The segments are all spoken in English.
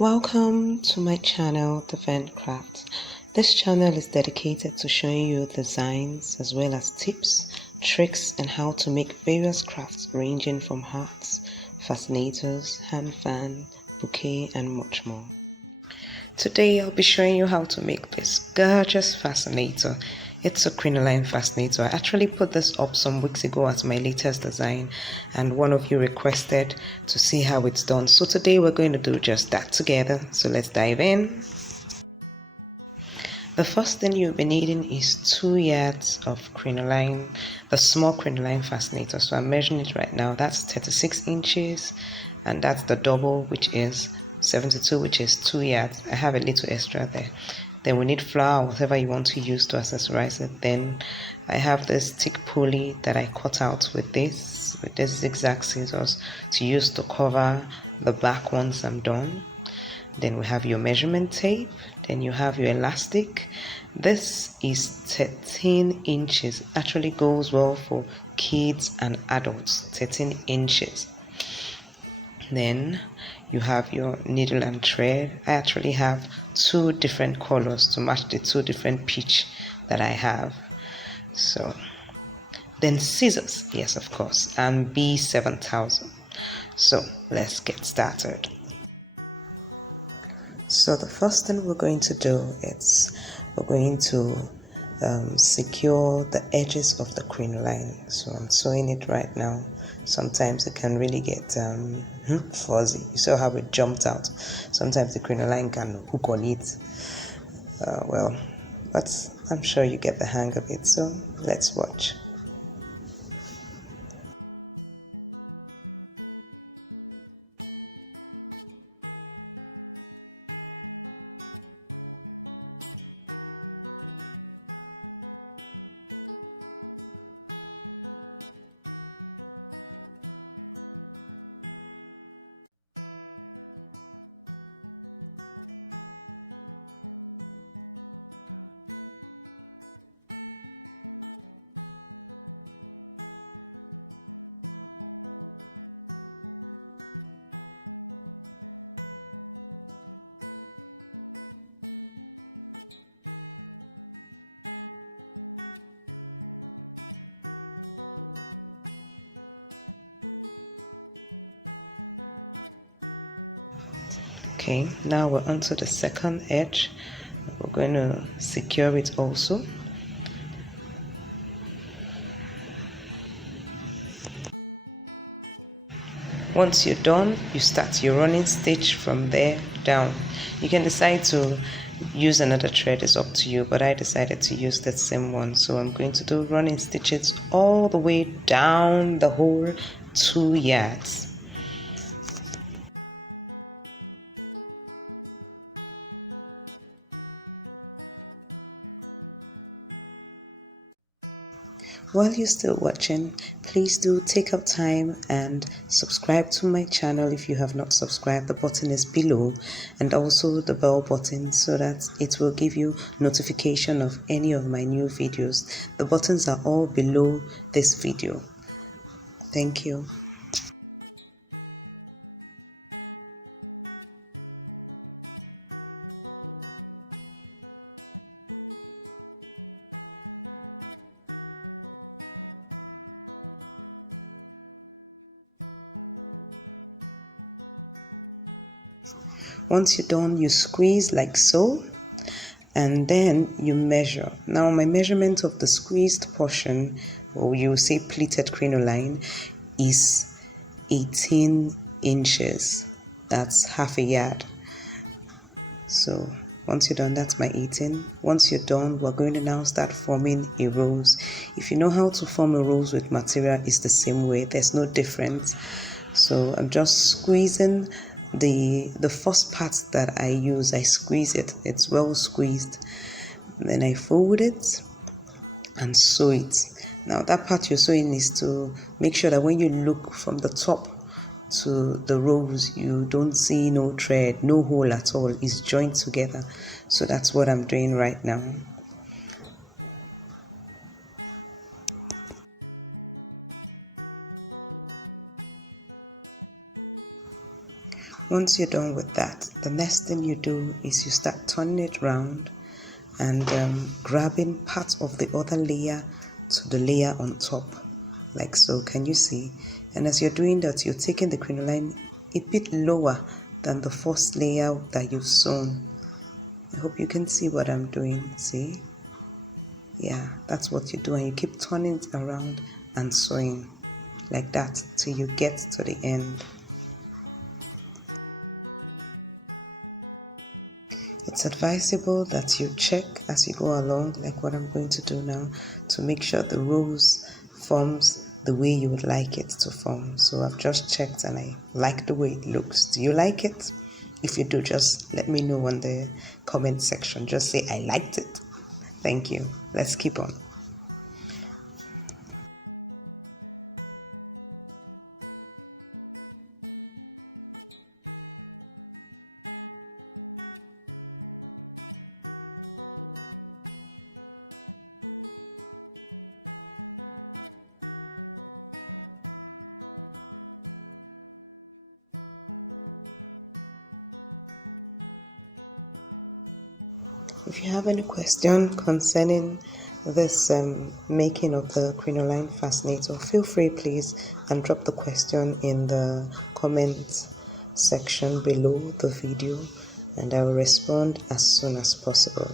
Welcome to my channel, The Craft. This channel is dedicated to showing you designs as well as tips, tricks, and how to make various crafts ranging from hearts, fascinators, hand fan, bouquet, and much more. Today I'll be showing you how to make this gorgeous fascinator. It's a Crinoline Fascinator. I actually put this up some weeks ago as my latest design, and one of you requested to see how it's done. So today we're going to do just that together. So let's dive in. The first thing you'll be needing is 2 yards of crinoline, the small crinoline fascinator. So I'm measuring it right now. That's 36 inches, and that's the double, which is 72, which is 2 yards. I have a little extra there. Then we need flour, whatever you want to use to accessorize it. Then I have this thick pulley that I cut out with this zigzag scissors to use to cover the back once I'm done. Then we have your measurement tape. Then you have your elastic. This is 13 inches. Actually goes well for kids and adults. 13 inches. Then you have your needle and thread. I actually have 2 different colors to match the 2 different pitch that I have. So then scissors, yes, of course, and B7000. So let's get started. So the first thing we're going to do is we're going to secure the edges of the crinoline. So I'm sewing it right now. Sometimes it can really get fuzzy. You saw how it jumped out. Sometimes the crinoline can hook on it. But I'm sure you get the hang of it. So let's watch. Okay, now we're onto the second edge. We're going to secure it also. Once you're done, you start your running stitch from there down. You can decide to use another thread, it's up to you, but I decided to use that same one. So I'm going to do running stitches all the way down the whole 2 yards. While you're still watching, please do take up time and subscribe to my channel if you have not subscribed. The button is below, and also the bell button so that it will give you notification of any of my new videos. The buttons are all below this video. Thank you. Once you're done, you squeeze like so, and then you measure. Now my measurement of the squeezed portion, or you say pleated crinoline, is 18 inches. That's half a yard. So once you're done, that's my 18. Once you're done, we're going to now start forming a rose. If you know how to form a rose with material, it's the same way. There's no difference. So I'm just squeezing the first part that I use. I squeeze it. It's well squeezed. Then I fold it and sew it. Now that part you're sewing is to make sure that when you look from the top to the rose, you don't see no thread, no hole at all. It's joined together. So that's what I'm doing right now. Once you're done with that, the next thing you do is you start turning it around and grabbing part of the other layer to the layer on top, like so. Can you see? And as you're doing that, you're taking the crinoline a bit lower than the first layer that you've sewn. I hope you can see what I'm doing. See? Yeah, that's what you do, and you keep turning it around and sewing like that till you get to the end. It's advisable that you check as you go along, like what I'm going to do now, to make sure the rows forms the way you would like it to form. So I've just checked and I like the way it looks. Do you like it? If you do, just let me know in the comment section. Just say I liked it. Thank you. Let's keep on. If you have any question concerning this making of the Crinoline Fascinator, feel free please and drop the question in the comment section below the video and I will respond as soon as possible.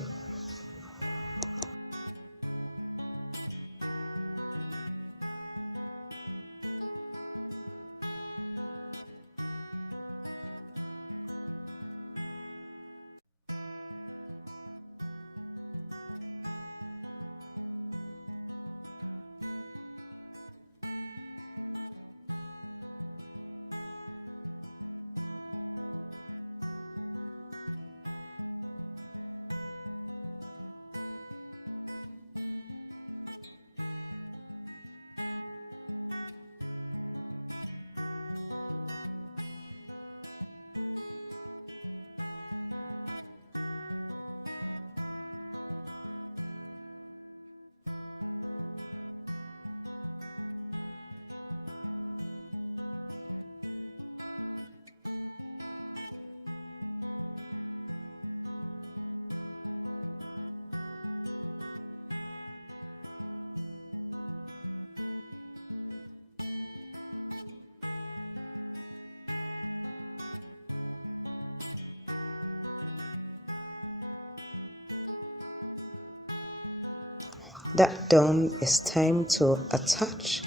That done, it's time to attach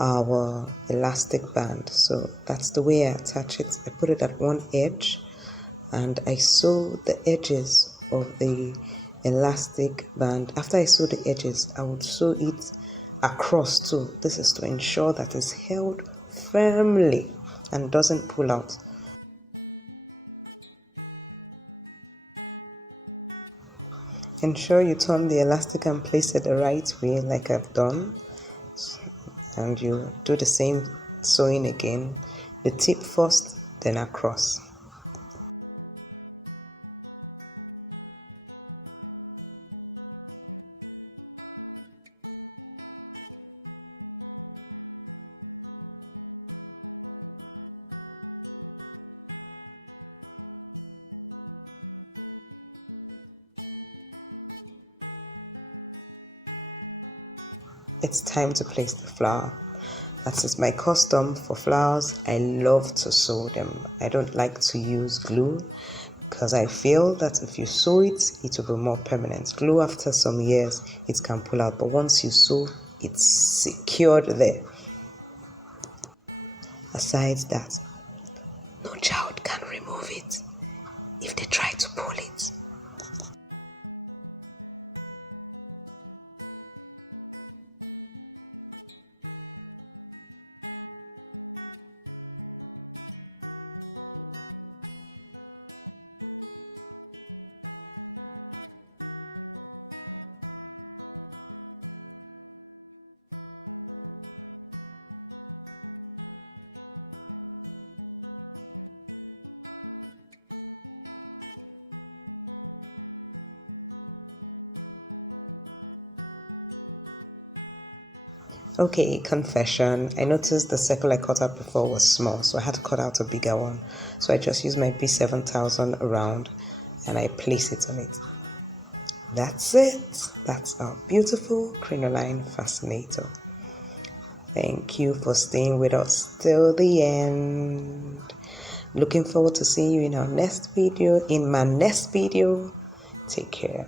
our elastic band. So that's the way I attach it. I put it at one edge and I sew the edges of the elastic band. After I sew the edges, I would sew it across too. This is to ensure that it's held firmly and doesn't pull out. Ensure you turn the elastic and place it the right way like I've done, and you do the same sewing again, the tip first then across. It's time to place the flower. That is my custom for flowers. I love to sew them. I don't like to use glue because I feel that if you sew it, it will be more permanent. Glue after some years, it can pull out, but once you sew, it's secured there. Aside that, no child can remove it if they try to pull it. Okay, confession. I noticed the circle I cut out before was small, so I had to cut out a bigger one. So I just used my B7000 around and I place it on it. That's it. That's our beautiful Crinoline Fascinator. Thank you for staying with us till the end. Looking forward to seeing you in our next video. Take care.